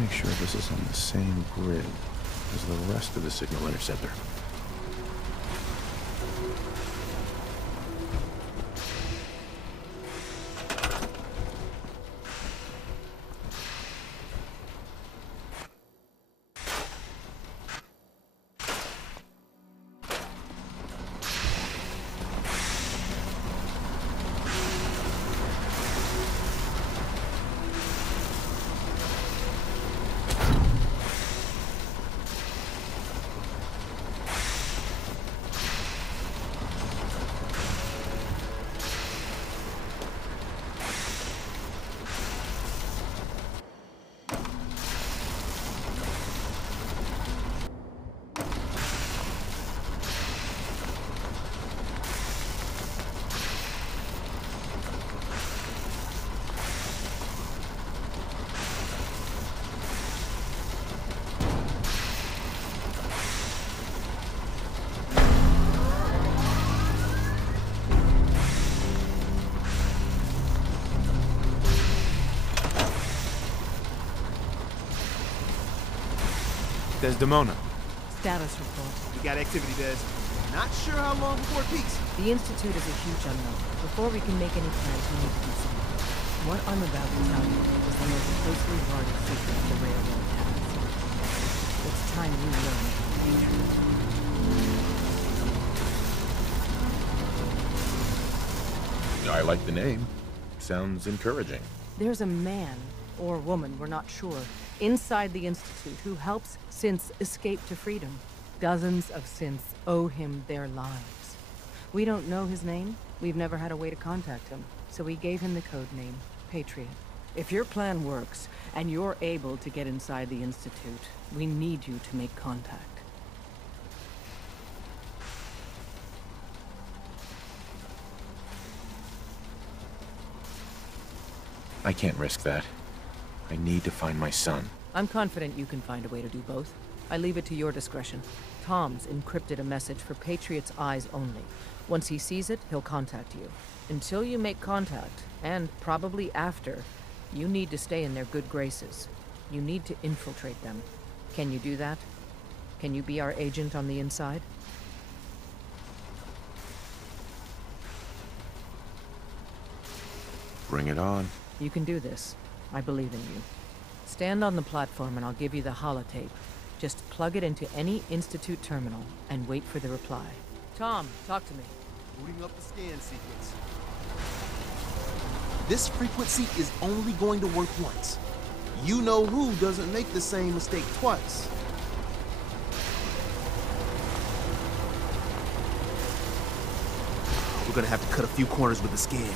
Make sure this is on the same grid as the rest of the signal interceptor. Desdemona. Status report. We got activity, Des. Not sure how long before it peaks. The Institute is a huge unknown. Before we can make any plans, we need to do something. What I'm about to tell you is the most closely guarded secret the railroad has. It's time you learn Patriot. I like the name. Sounds encouraging. There's a man, or woman, we're not sure, inside the Institute who helps synths escape to freedom. Dozens of synths owe him their lives. We don't know his name. We've never had a way to contact him. So we gave him the code name, Patriot. If your plan works, and you're able to get inside the Institute, we need you to make contact. I can't risk that. I need to find my son. I'm confident you can find a way to do both. I leave it to your discretion. Tom's encrypted a message for Patriot's eyes only. Once he sees it, he'll contact you. Until you make contact, and probably after, you need to stay in their good graces. You need to infiltrate them. Can you do that? Can you be our agent on the inside? Bring it on. You can do this. I believe in you. Stand on the platform and I'll give you the holotape. Just plug it into any Institute terminal and wait for the reply. Tom, talk to me. Booting up the scan sequence. This frequency is only going to work once. You know who doesn't make the same mistake twice. We're gonna have to cut a few corners with the scan.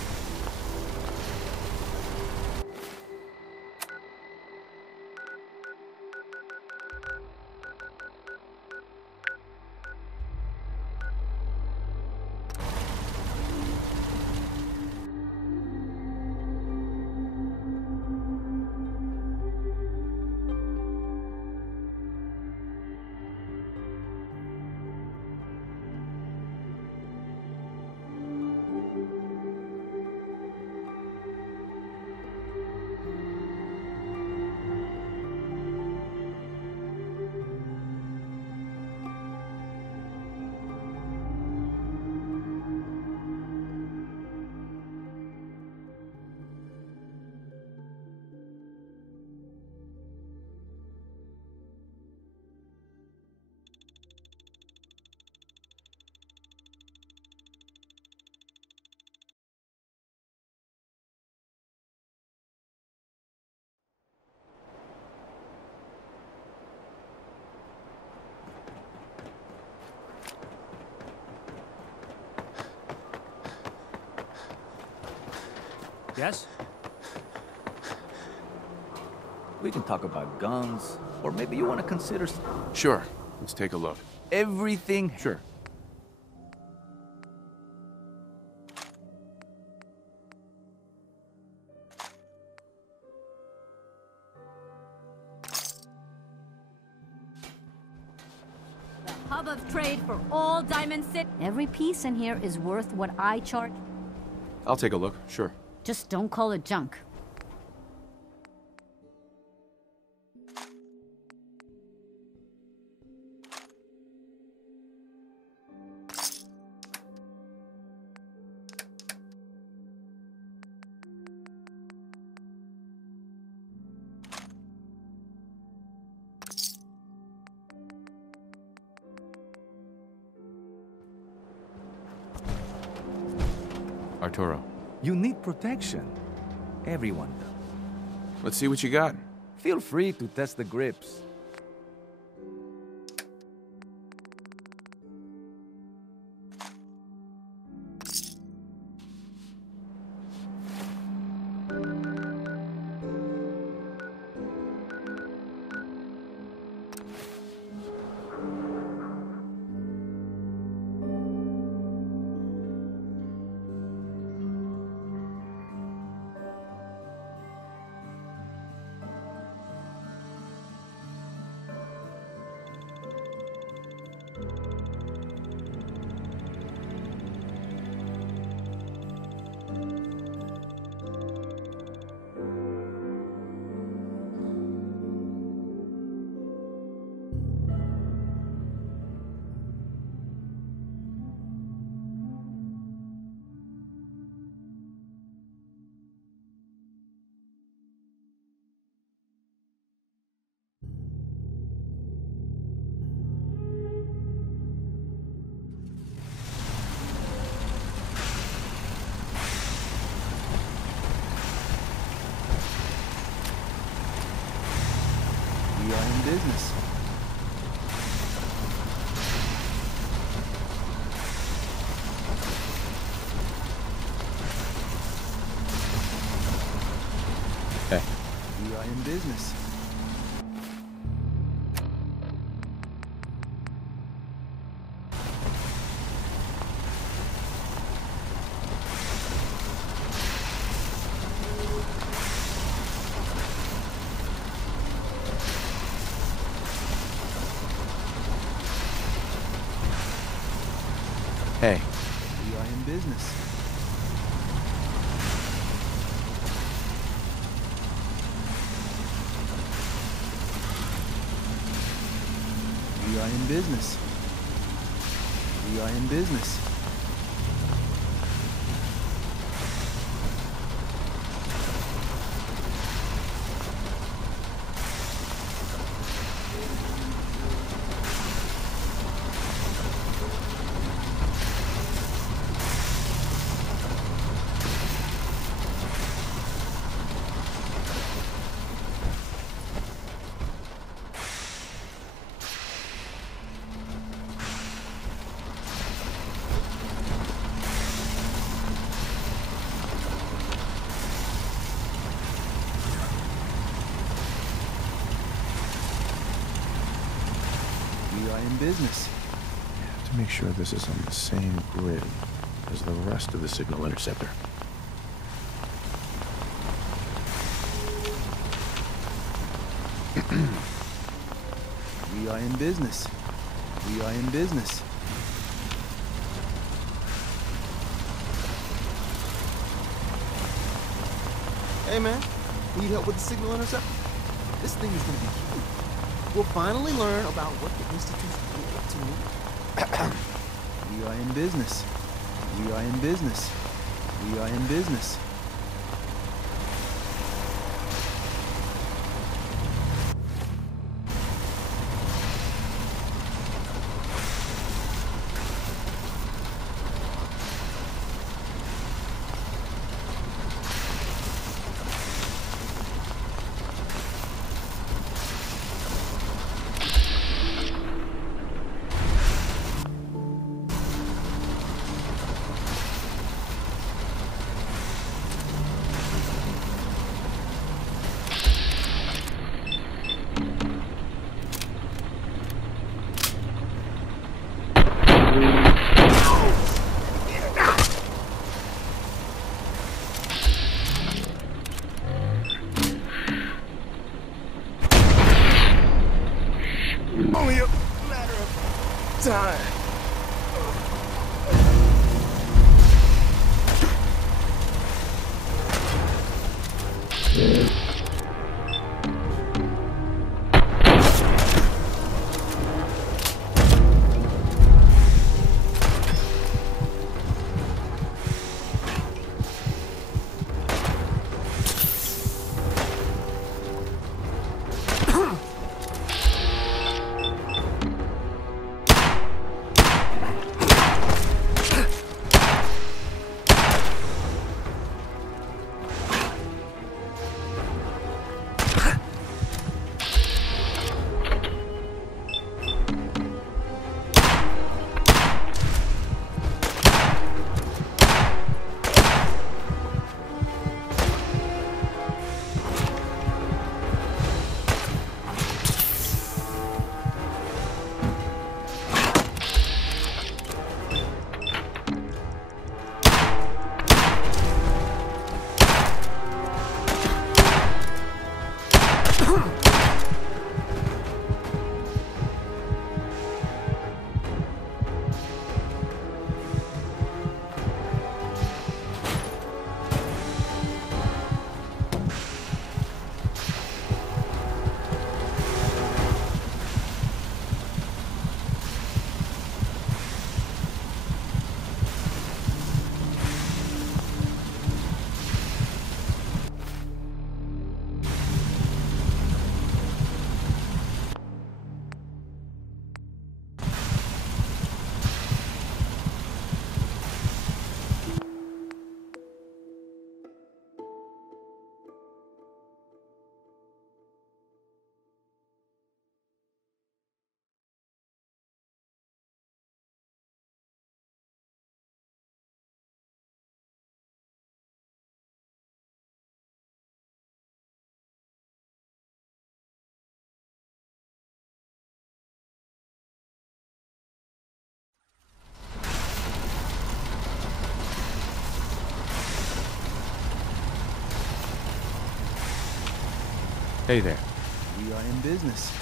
Yes? We can talk about guns, or maybe you want to consider Sure. Let's take a look. everything. Sure. Hub of trade for all Diamond City. Every piece in here is worth what I charge. I'll take a look. Sure. Just don't call it junk. Arturo, You need protection. Everyone does. let's see what you got. Feel free to test the grips. We are in business. Hey, We are in business. hey, We are in business. We are in business. We are in business. We are in business. I have to make sure this is on the same grid as the rest of the signal interceptor. We are in business. We are in business. Hey man, need help with the signal interceptor? This thing is gonna be huge. We'll finally learn about what the Institute's up to. We are in business. We are in business. We are in business. Only a matter of time. Hey there. We are in business.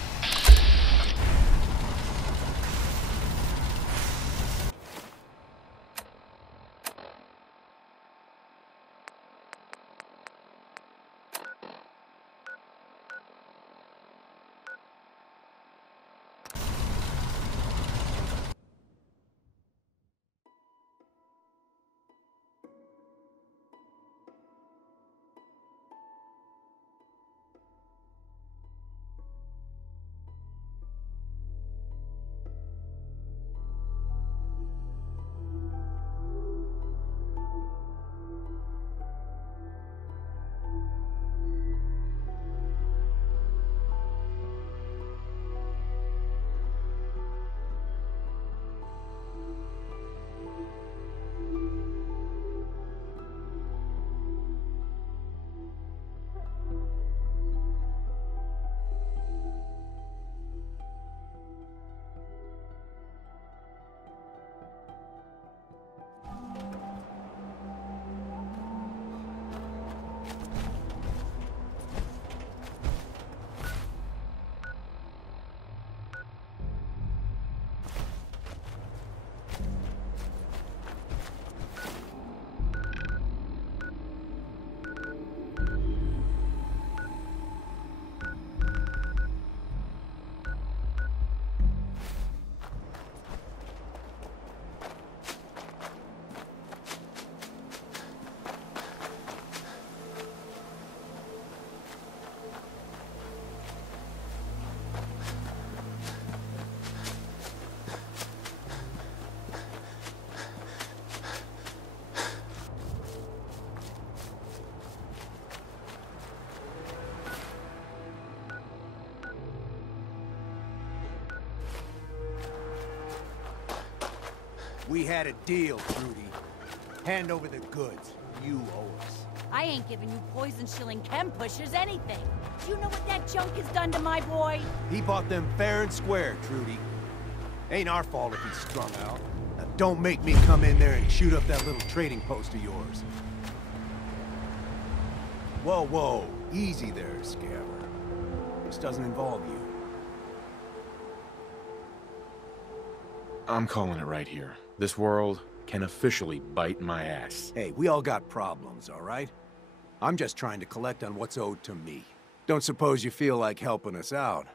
We had a deal, Trudy. Hand over the goods. You owe us. I ain't giving you poison-shilling chem pushers anything. Do you know what that junk has done to my boy? He bought them fair and square, Trudy. Ain't our fault if he's strung out. Now don't make me come in there and shoot up that little trading post of yours. Whoa, whoa. Easy there, Scabber. This doesn't involve you. I'm calling it right here. This world can officially bite my ass. Hey, we all got problems, all right? I'm just trying to collect on what's owed to me. Don't suppose you feel like helping us out?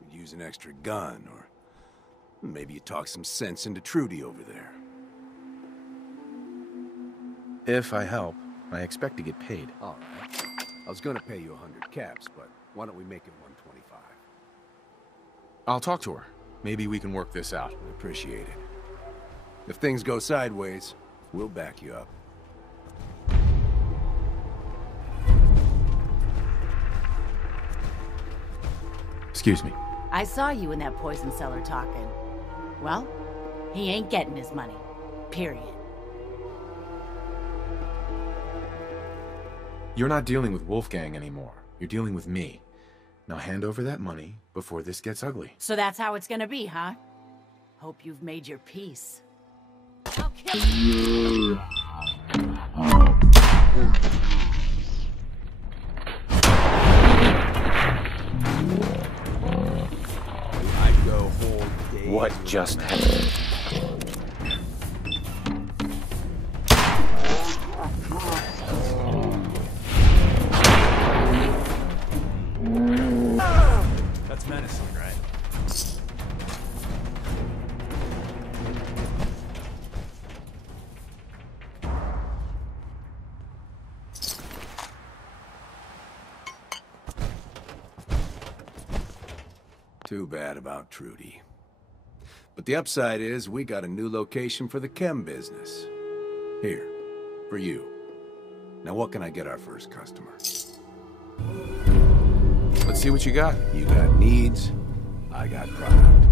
You'd use an extra gun, or maybe you talk some sense into Trudy over there. If I help, I expect to get paid. All right. I was gonna pay you 100 caps, but why don't we make it 125? I'll talk to her. Maybe we can work this out. I appreciate it. If things go sideways, we'll back you up. Excuse me. I saw you in that poison cellar talking. Well, he ain't getting his money. Period. You're not dealing with Wolfgang anymore. You're dealing with me. Now hand over that money before this gets ugly. So that's how it's gonna be, huh? Hope you've made your peace. I'll kill you! I go whole days. What just happened? That's menacing, right? Too bad about Trudy. But the upside is we got a new location for the chem business. Here, for you. Now what can I get our first customer? Let's see what you got. You got needs, I got product.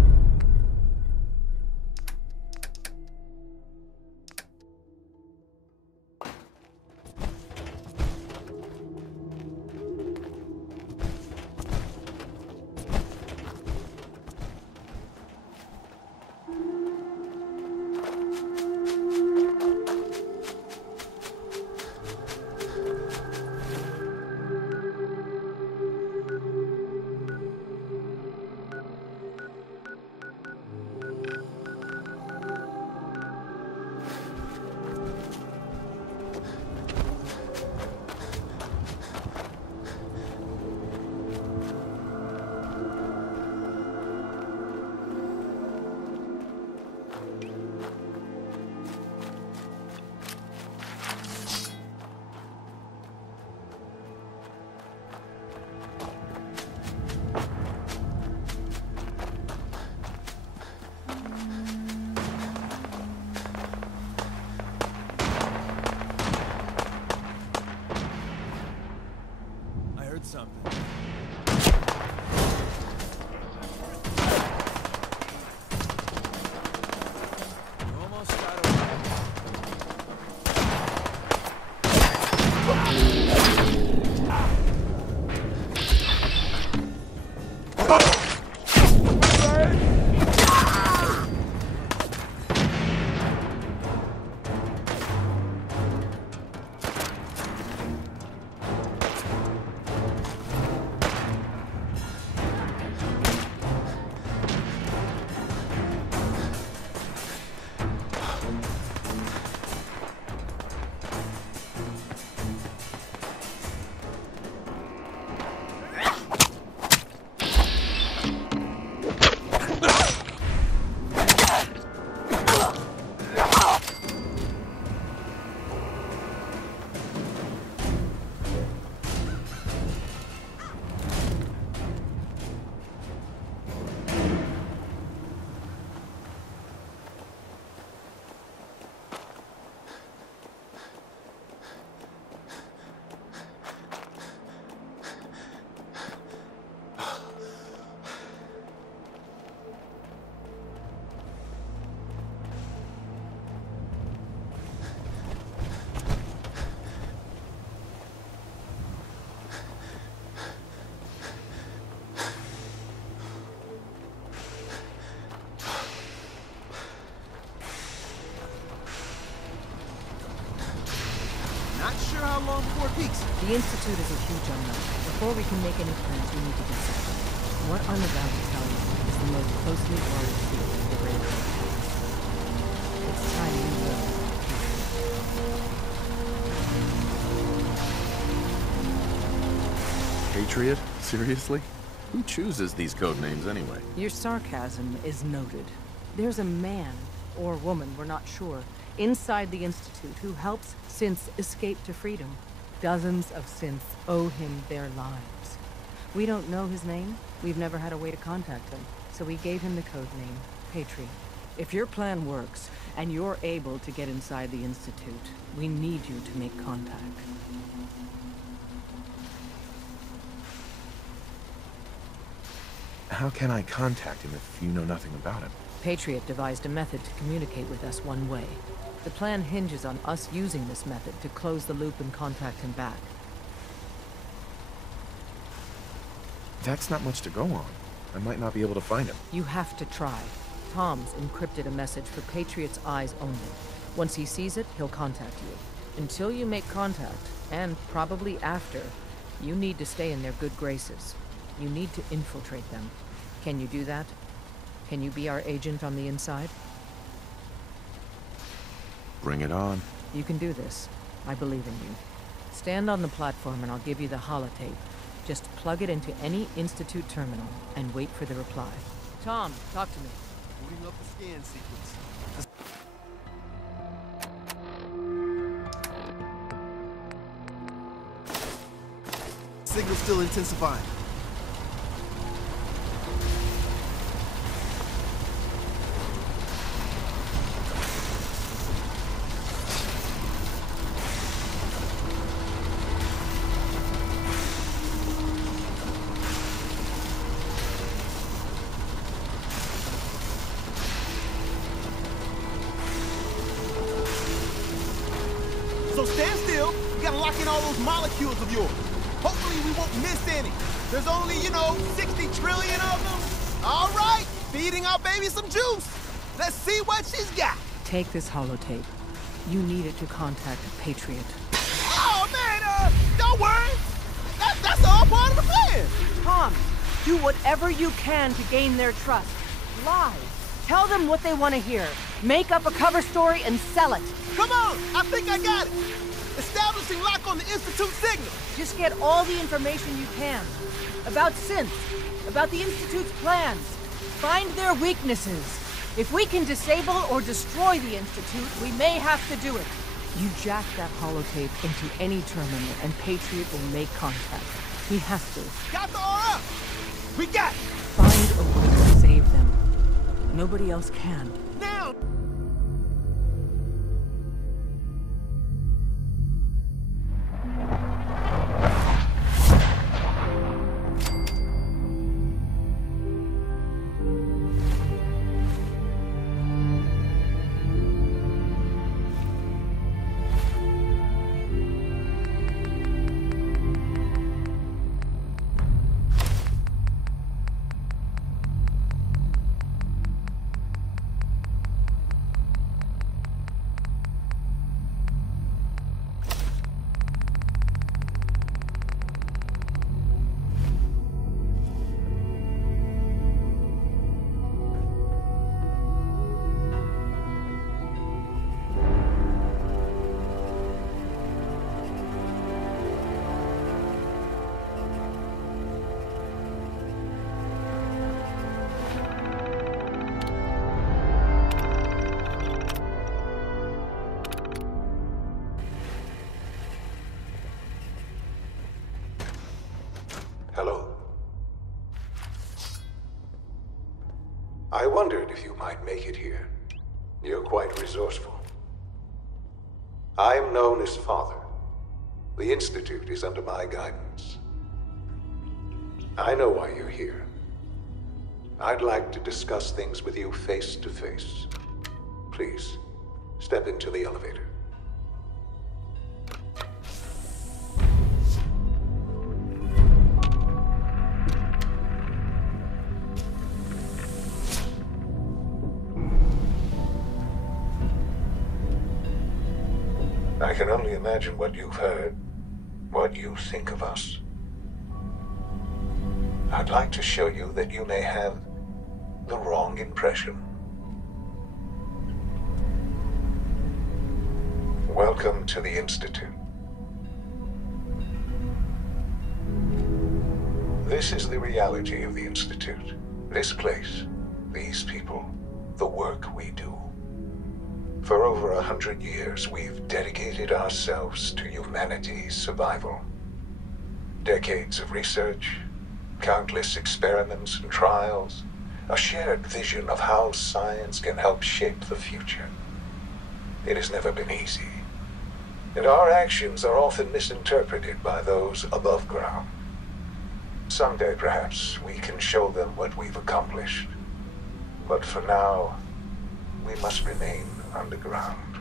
Not sure how long before it peaks. The Institute is a huge unknown. Before we can make any plans, we need to do something. What I'm about to tell you is the most closely guarded field of the railroad. It's time you learn. Patriot? Seriously? Who chooses these code names anyway? Your sarcasm is noted. There's a man, or woman, we're not sure, inside the Institute who helps synths escape to freedom. Dozens of synths owe him their lives. We don't know his name. We've never had a way to contact him, so we gave him the code name, Patriot. If your plan works, and you're able to get inside the Institute, we need you to make contact. How can I contact him if you know nothing about him? Patriot devised a method to communicate with us one way. The plan hinges on us using this method to close the loop and contact him back. That's not much to go on. I might not be able to find him. You have to try. Tom's encrypted a message for Patriot's eyes only. Once he sees it, he'll contact you. Until you make contact, and probably after, you need to stay in their good graces. You need to infiltrate them. Can you do that? Can you be our agent on the inside? Bring it on. You can do this. I believe in you. Stand on the platform and I'll give you the holotape. Just plug it into any Institute terminal and wait for the reply. Tom, talk to me. Booting up the scan sequence. Signal still intensifying. So stand still. You gotta lock in all those molecules of yours. Hopefully we won't miss any. There's only, 60 trillion of them. All right, feeding our baby some juice. Let's see what she's got. Take this holotape. You need it to contact Patriot. Oh, man, don't worry. That's all part of the plan. Tom, do whatever you can to gain their trust. Lie. Tell them what they want to hear. Make up a cover story and sell it. Come on, I think I got it. Establishing lock on the Institute signal. Just get all the information you can. About synths, about the Institute's plans. Find their weaknesses. If we can disable or destroy the Institute, we may have to do it. You jack that holotape into any terminal and Patriot will make contact. He has to. Got the aura. We got it. Find a way to save them. Nobody else can. Now. I wondered if you might make it here. You're quite resourceful. I am known as Father. The Institute is under my guidance. I know why you're here. I'd like to discuss things with you face to face. Please, step into the elevator. I can only imagine what you've heard, what you think of us. I'd like to show you that you may have the wrong impression. Welcome to the Institute. This is the reality of the Institute. This place, these people, the work we do. For over 100 years, we've dedicated ourselves to humanity's survival. Decades of research, countless experiments and trials, a shared vision of how science can help shape the future. It has never been easy, and our actions are often misinterpreted by those above ground. Someday, perhaps, we can show them what we've accomplished. But for now, we must remain underground.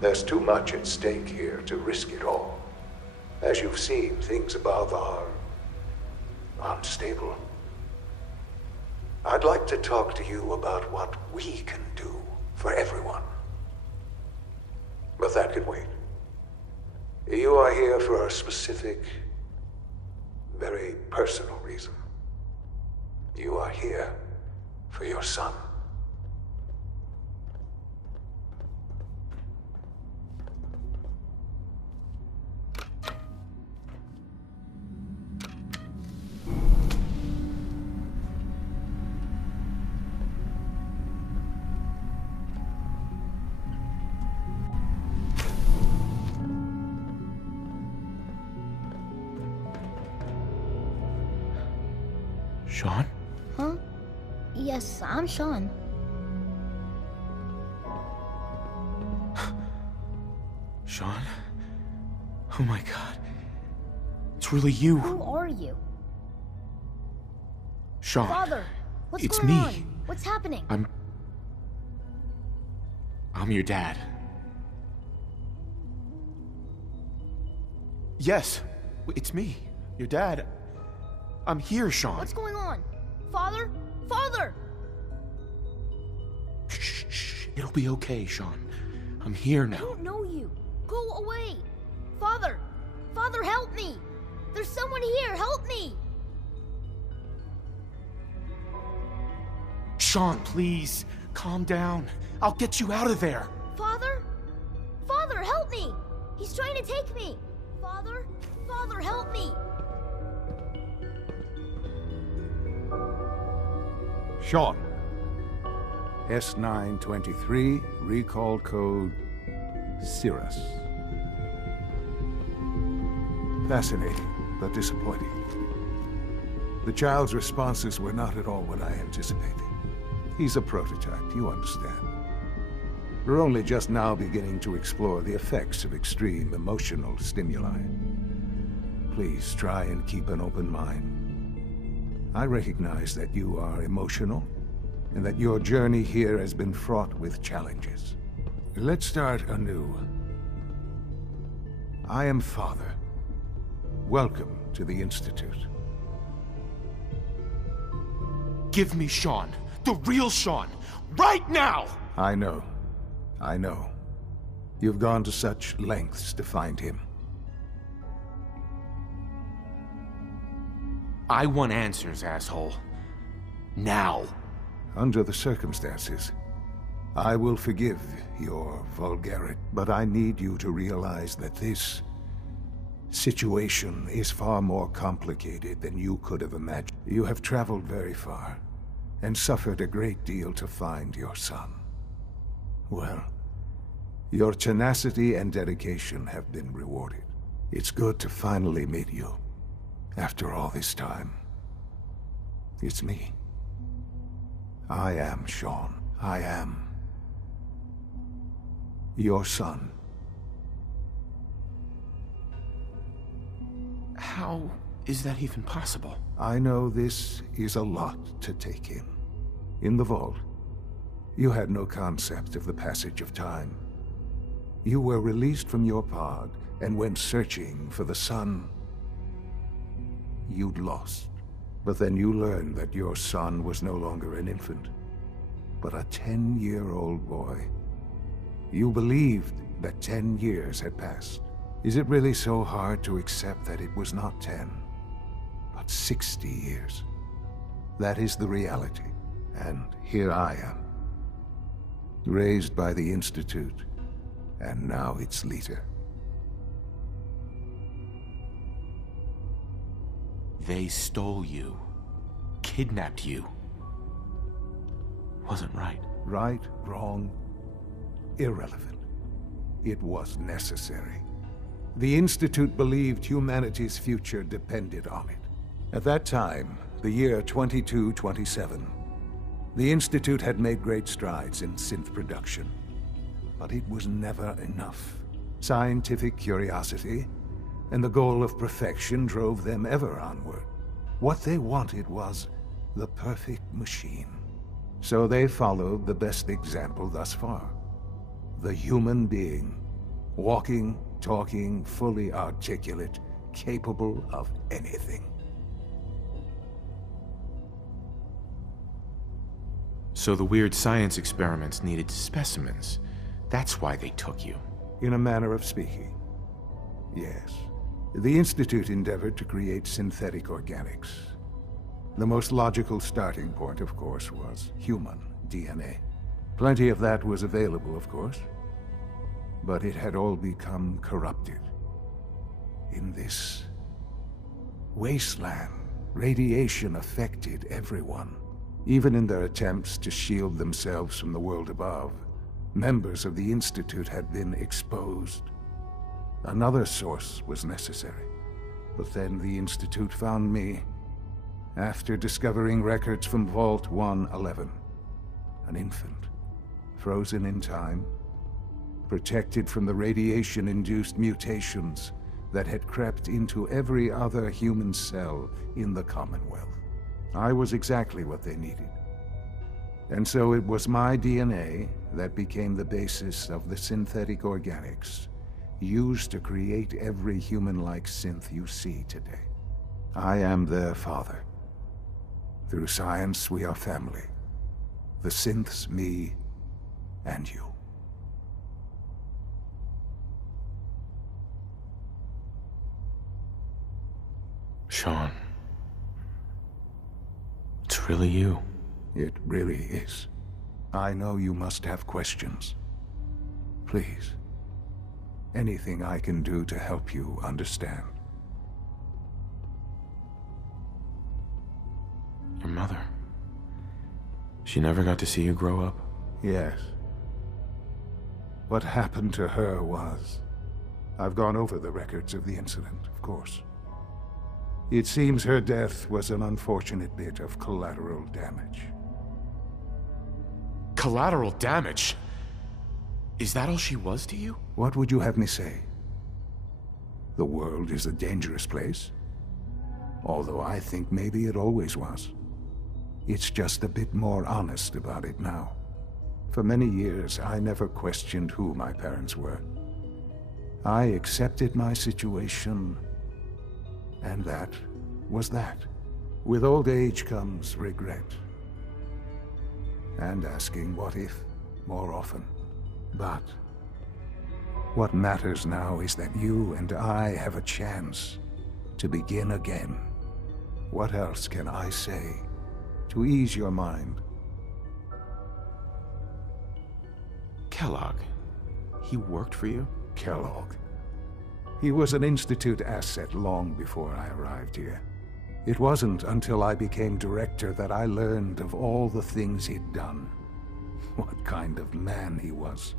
There's too much at stake here to risk it all. As you've seen, things above are unstable. I'd like to talk to you about what we can do for everyone. But that can wait. You are here for a specific, very personal reason. You are here for your son. Sean? Huh? Yes, I'm Sean. Sean? Oh my god. It's really you. Who are you? Sean. Father, what's It's going me. on? What's happening? I'm your dad. Yes, it's me, your dad. I'm here, Sean. What's going on? Father? Father! Shh. It'll be okay, Sean. I'm here I now. don't know you. Go away. Father! Father, help me! There's someone here, help me! Sean, please, calm down. I'll get you out of there. Father? Father, help me! He's trying to take me! Father? Father, help me! Sean. S923, recall code Cirrus. Fascinating, but disappointing. The child's responses were not at all what I anticipated. He's a prototype, you understand. We're only just now beginning to explore the effects of extreme emotional stimuli. Please try and keep an open mind. I recognize that you are emotional, and that your journey here has been fraught with challenges. Let's start anew. I am Father. Welcome to the Institute. Give me Sean. The real Sean. Right now! I know. You've gone to such lengths to find him. I want answers, asshole. Now. Under the circumstances, I will forgive your vulgarity, but I need you to realize that this situation is far more complicated than you could have imagined. You have traveled very far, and suffered a great deal to find your son. Well, your tenacity and dedication have been rewarded. It's good to finally meet you, after all this time. It's me. I am, Sean. I am. Your son. How is that even possible? I know this is a lot to take in. In the vault, you had no concept of the passage of time. You were released from your pod and went searching for the son you'd lost. But then you learned that your son was no longer an infant, but a 10-year-old boy. You believed that 10 years had passed. Is it really so hard to accept that it was not 10, but 60 years? That is the reality, and here I am. Raised by the Institute, and now its leader. They stole you, kidnapped you. Wasn't right. Right, wrong, irrelevant. It was necessary. The Institute believed humanity's future depended on it. At that time, the year 2227, the Institute had made great strides in synth production. But it was never enough. Scientific curiosity and the goal of perfection drove them ever onward. What they wanted was the perfect machine. So they followed the best example thus far. The human being. Walking, talking, fully articulate, capable of anything. So the weird science experiments needed specimens. That's why they took you. In a manner of speaking, yes. The Institute endeavored to create synthetic organics. The most logical starting point, of course, was human DNA. Plenty of that was available, of course. But it had all become corrupted. In this wasteland, radiation affected everyone. Even in their attempts to shield themselves from the world above, members of the Institute had been exposed. Another source was necessary. But then the Institute found me, after discovering records from Vault 111. An infant, frozen in time, protected from the radiation-induced mutations that had crept into every other human cell in the Commonwealth. I was exactly what they needed. And so it was my DNA that became the basis of the synthetic organics used to create every human-like synth you see today. I am their father. Through science, we are family. The synths, me, and you. Sean. It's really you. It really is. I know you must have questions. Please. Anything I can do to help you understand. Your mother. She never got to see you grow up? Yes. What happened to her was... I've gone over the records of the incident, of course. It seems her death was an unfortunate bit of collateral damage. Collateral damage? Is that all she was to you? What would you have me say? The world is a dangerous place? Although I think maybe it always was. It's just a bit more honest about it now. For many years, I never questioned who my parents were. I accepted my situation, and that was that. With old age comes regret. And asking what if more often. But what matters now is that you and I have a chance to begin again. What else can I say to ease your mind? Kellogg. He worked for you? Kellogg. He was an Institute asset long before I arrived here. It wasn't until I became director that I learned of all the things he'd done. What kind of man he was.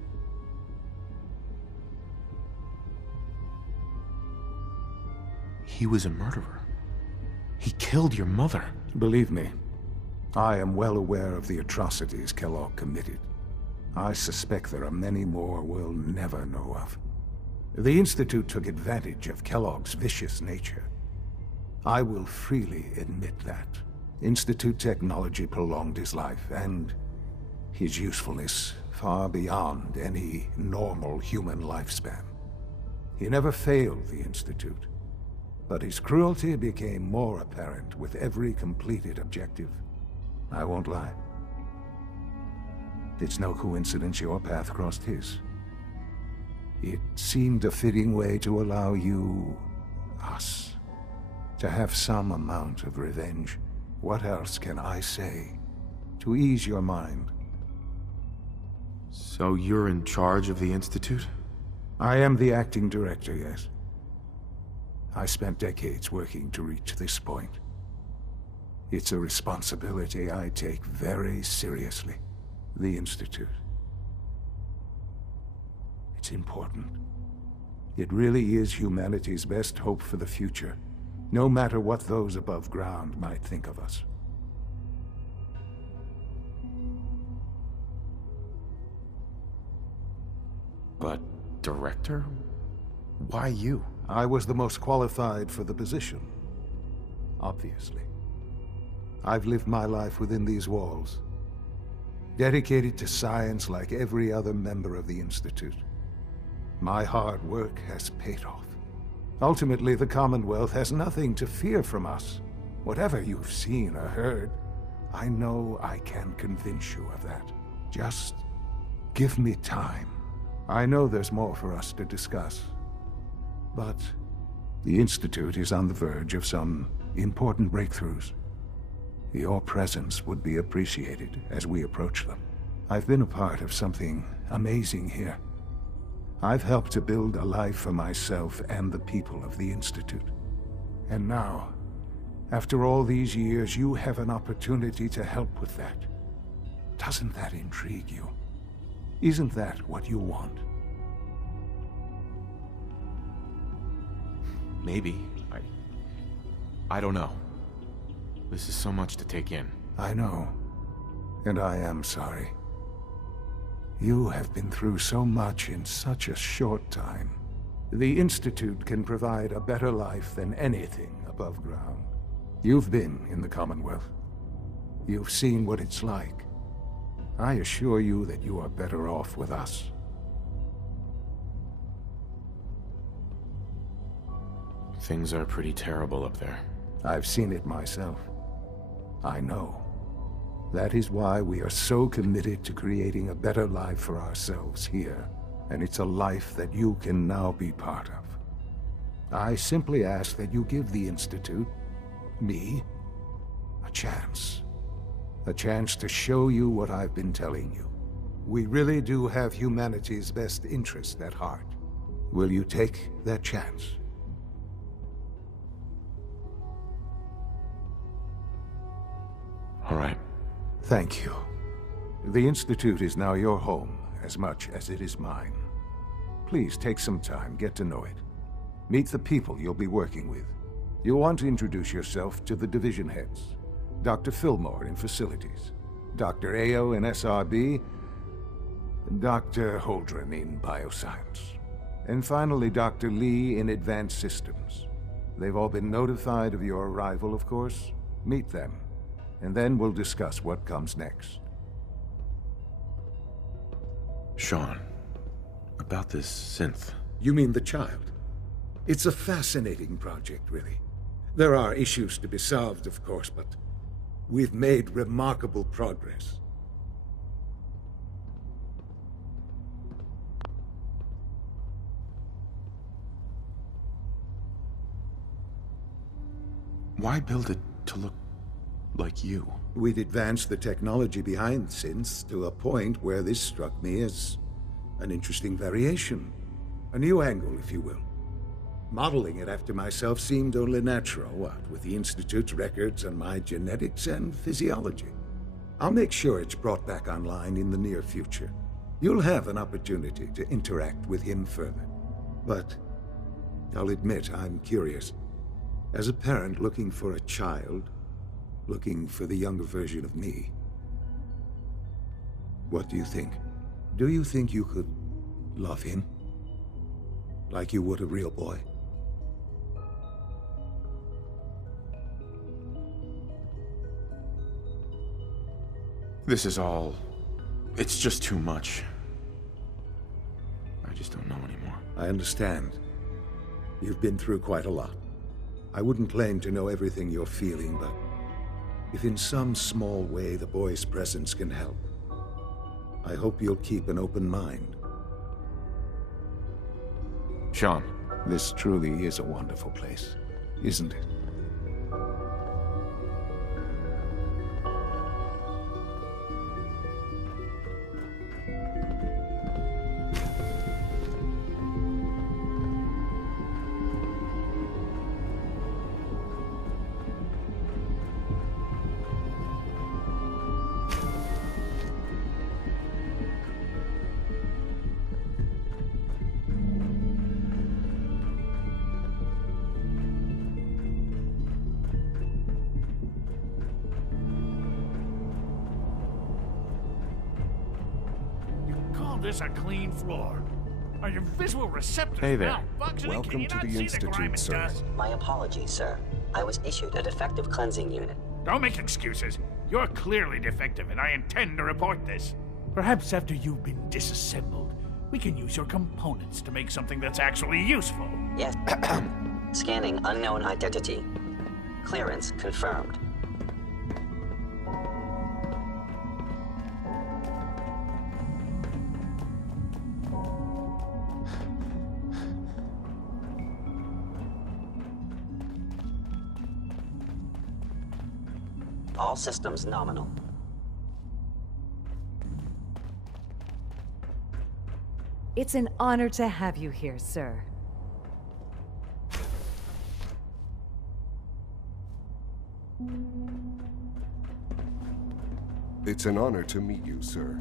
He was a murderer. He killed your mother. Believe me, I am well aware of the atrocities Kellogg committed. I suspect there are many more we'll never know of. The Institute took advantage of Kellogg's vicious nature. I will freely admit that. Institute technology prolonged his life, and his usefulness far beyond any normal human lifespan. He never failed the Institute, but his cruelty became more apparent with every completed objective. I won't lie. It's no coincidence your path crossed his. It seemed a fitting way to allow you, us, to have some amount of revenge. What else can I say to ease your mind? So you're in charge of the Institute? I am the acting director, yes. I spent decades working to reach this point. It's a responsibility I take very seriously. The Institute. It's important. It really is humanity's best hope for the future, no matter what those above ground might think of us. But, Director? Why you? I was the most qualified for the position. Obviously. I've lived my life within these walls, dedicated to science like every other member of the Institute. My hard work has paid off. Ultimately, the Commonwealth has nothing to fear from us. Whatever you've seen or heard, I know I can convince you of that. Just give me time. I know there's more for us to discuss. But the Institute is on the verge of some important breakthroughs. Your presence would be appreciated as we approach them. I've been a part of something amazing here. I've helped to build a life for myself and the people of the Institute. And now, after all these years, you have an opportunity to help with that. Doesn't that intrigue you? Isn't that what you want? Maybe. I don't know. This is so much to take in. I know. And I am sorry. You have been through so much in such a short time. The Institute can provide a better life than anything above ground. You've been in the Commonwealth. You've seen what it's like. I assure you that you are better off with us. Things are pretty terrible up there. I've seen it myself. I know. That is why we are so committed to creating a better life for ourselves here. And it's a life that you can now be part of. I simply ask that you give the Institute, me, a chance. A chance to show you what I've been telling you. We really do have humanity's best interest at heart. Will you take that chance? All right. Thank you. The Institute is now your home, as much as it is mine. Please take some time, get to know it. Meet the people you'll be working with. You'll want to introduce yourself to the division heads. Dr. Fillmore in Facilities, Dr. Ayo in SRB, Dr. Holdren in Bioscience, and finally Dr. Lee in Advanced Systems. They've all been notified of your arrival, of course. Meet them, and then we'll discuss what comes next. Sean, about this synth. You mean the child? It's a fascinating project, really. There are issues to be solved, of course, but we've made remarkable progress. Why build it to look like you? We'd advanced the technology behind synths to a point where this struck me as an interesting variation. A new angle, if you will. Modeling it after myself seemed only natural, what with the Institute's records on my genetics and physiology. I'll make sure it's brought back online in the near future. You'll have an opportunity to interact with him further. But I'll admit I'm curious. As a parent looking for a child, Looking for the younger version of me. What do you think? Do you think you could love him? Like you would a real boy? This is all... it's just too much. I just don't know anymore. I understand. You've been through quite a lot. I wouldn't claim to know everything you're feeling, but if in some small way the boy's presence can help, I hope you'll keep an open mind. Sean. This truly is a wonderful place, isn't it? This a clean floor. Are your visual receptors Hey there. malfunctioning? Welcome Can you to not the see Institute, the grime and sir. dust? My apologies, sir. I was issued a defective cleansing unit. Don't make excuses. You're clearly defective, and I intend to report this. Perhaps after you've been disassembled, we can use your components to make something that's actually useful. Yes. Scanning unknown identity. Clearance confirmed. All systems nominal. It's an honor to have you here, sir. It's an honor to meet you, sir.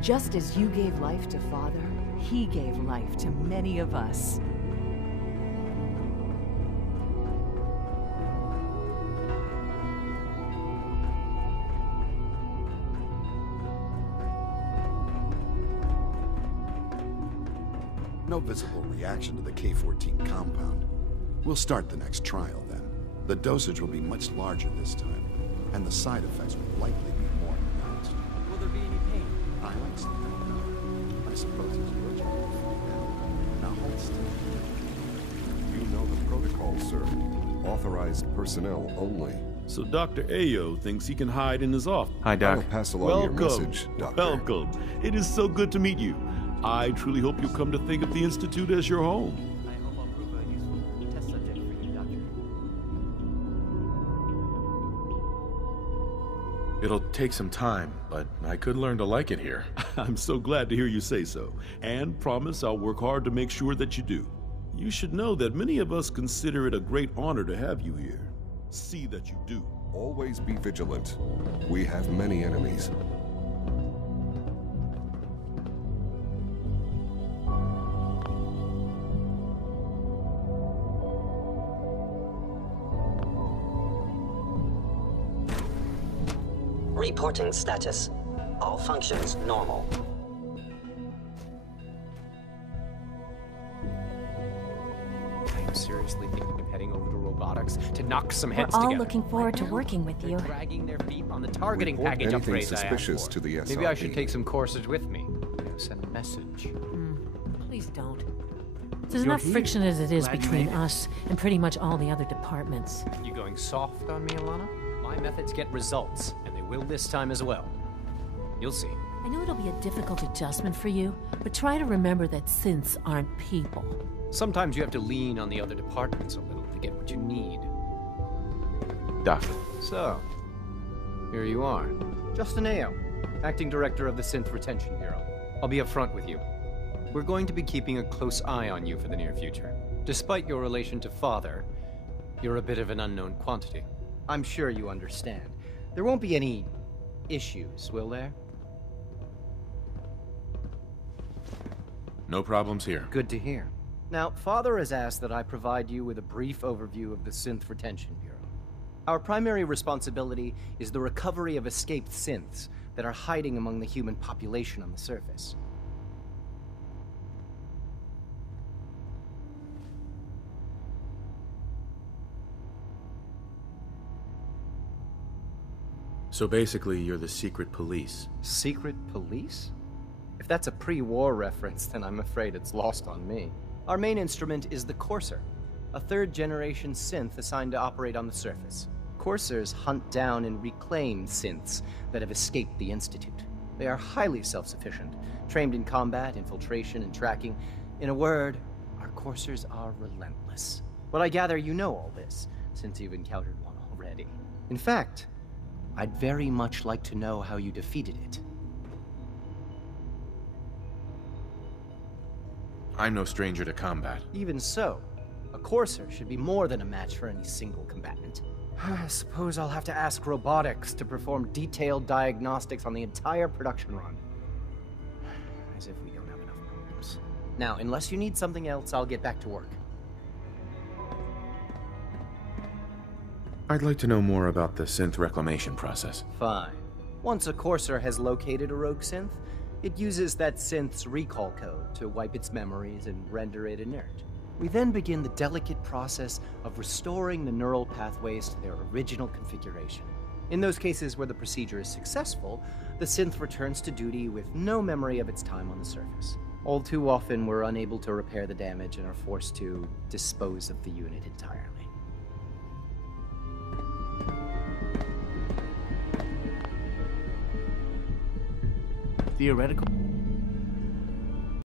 Just as you gave life to Father, he gave life to many of us. No visible reaction to the K-14 compound. We'll start the next trial then. The dosage will be much larger this time, and the side effects will likely be more pronounced. Will there be any pain? I honestly don't know. I suppose it's your job to find out. Now hold still. You know the protocol, sir. Authorized personnel only. So Dr. Ayo thinks he can hide in his office. Hi, Doc. I'll pass along your Welcome. message, Doctor. Welcome. It is so good to meet you. I truly hope you'll come to think of the Institute as your home. I hope I'll prove a useful test subject for you, Doctor. It'll take some time, but I could learn to like it here. I'm so glad to hear you say so, and promise I'll work hard to make sure that you do. You should know that many of us consider it a great honor to have you here. See that you do. Always be vigilant. We have many enemies. Reporting status. All functions normal. I am seriously thinking of heading over to robotics to knock some We're heads all together. looking forward to working with you. They're dragging their feet on the targeting Report package anything upgrades I asked suspicious for. to the Maybe I SRB. should take some courses with me. Send a message. Please don't. There's You're enough here. friction as it is Glad you between made it. us and pretty much all the other departments. You going soft on me, Alana? My methods get results, and they will this time as well. You'll see. I know it'll be a difficult adjustment for you, but try to remember that synths aren't people. Sometimes you have to lean on the other departments a little to get what you need. Doc. So, here you are. Justin Ayo, Acting Director of the Synth Retention Bureau. I'll be upfront with you. We're going to be keeping a close eye on you for the near future. Despite your relation to Father, you're a bit of an unknown quantity. I'm sure you understand. There won't be any issues, will there? No problems here. Good to hear. Now, Father has asked that I provide you with a brief overview of the Synth Retention Bureau. Our primary responsibility is the recovery of escaped synths that are hiding among the human population on the surface. So basically, you're the secret police. Secret police? If that's a pre-war reference, then I'm afraid it's lost on me. Our main instrument is the Courser, a third-generation synth assigned to operate on the surface. Coursers hunt down and reclaim synths that have escaped the Institute. They are highly self-sufficient, trained in combat, infiltration, and tracking. In a word, our Coursers are relentless. But I gather you know all this, since you've encountered one already. In fact, I'd very much like to know how you defeated it. I'm no stranger to combat. Even so, a Courser should be more than a match for any single combatant. I suppose I'll have to ask robotics to perform detailed diagnostics on the entire production run. As if we don't have enough problems. Now, unless you need something else, I'll get back to work. I'd like to know more about the synth reclamation process. Fine. Once a Courser has located a rogue synth, it uses that synth's recall code to wipe its memories and render it inert. We then begin the delicate process of restoring the neural pathways to their original configuration. In those cases where the procedure is successful, the synth returns to duty with no memory of its time on the surface. All too often, we're unable to repair the damage and are forced to dispose of the unit entirely. Theoretical